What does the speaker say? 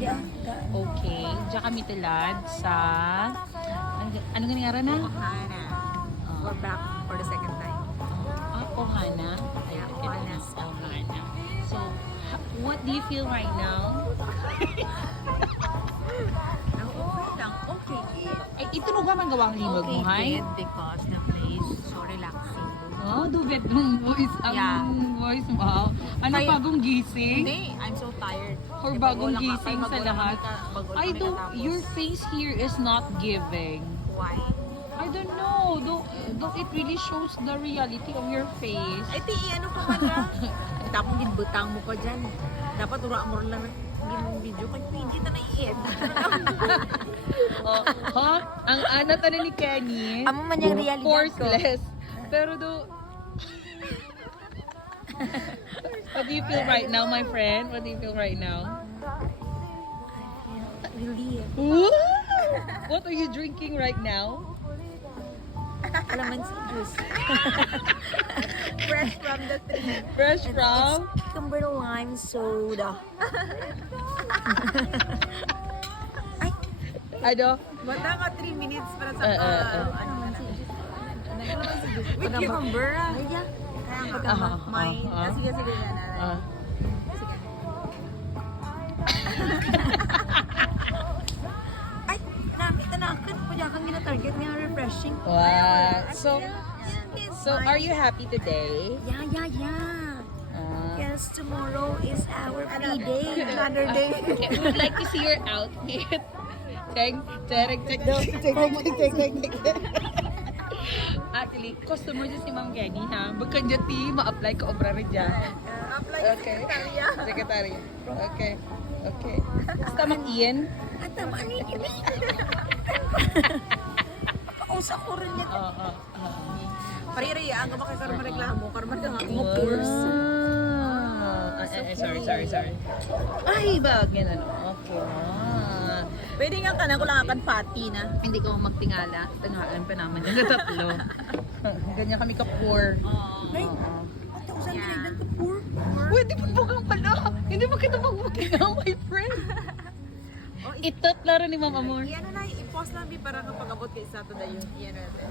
Okay. Diyan kami tilad sa... Ano nga nangyari na? Ohana. We're back for the second time. Ohana. Yeah, Ayun, Ohana's Ohana. So, what do you feel right now? Okay. Ay, ito na ba man gawang limog mo, hay? good because the place so relaxing. Oh, duvet mong voice. Ang Yeah. voice mo. Ano, Kaya- bagong gising? Hindi, I'm so tired. Or Di, bagong bago lang gising bago sa lang lahat? bago lang I kami don't, katapos. your face here is not giving. Why? I don't know. Don't it really shows the reality of your face. Ay, ano pa man na? Tapos ginbutang mo pa dyan. Dapat ura mo lang yung video kay Quincy na naiit. Oh, ha? Ang anat ano ni Kenny? Amo man yung realidad ko. Forceless. Pero what do you feel right now, my friend? What do you feel right now? Relief. Ooh! What are you drinking right now? Calamansi juice. Fresh from the tree. Fresh from? Cucumber lime soda. Ay, Ano? bata ka 3 minutes para sa Calamansi with cucumber. Ay, yeah. Kaya ang pagkamay. Sige. Ah. Ay, nakita na ako. Kaya kang gina-target niya refreshing. Wow. So are you happy today? Yeah. Ah. Yes, tomorrow is our free day. Another day. Okay, we would like to see your outfit. Check. Actually, customer dyan si Ma'am Kenny, ha? Baka dyan ti, ma-apply ka obra rin dyan. Apply Okay. Secretary. Okay. Basta mag-iyan. At tama ni Kimi. Pausa ko rin nito. Oo. Parira ang gaba kay karma reklamo. Karma ka nga mo course. Sorry. Ay, bag yan ano. Okay. Pwede nga ka na ko lang akan pati na. Hindi ko magtingala. Tanghalan pa naman yung tatlo. Ganyan kami ka-poor. Ay, at ako saan pinagdan ko poor? Pwede pagbugang pala. Hindi mo kita pagbuking na, my friend. Itot laro ni Ma'am Amor. Iyan na, i-post lang para kapag abot kay Saturday yun. Iyan natin.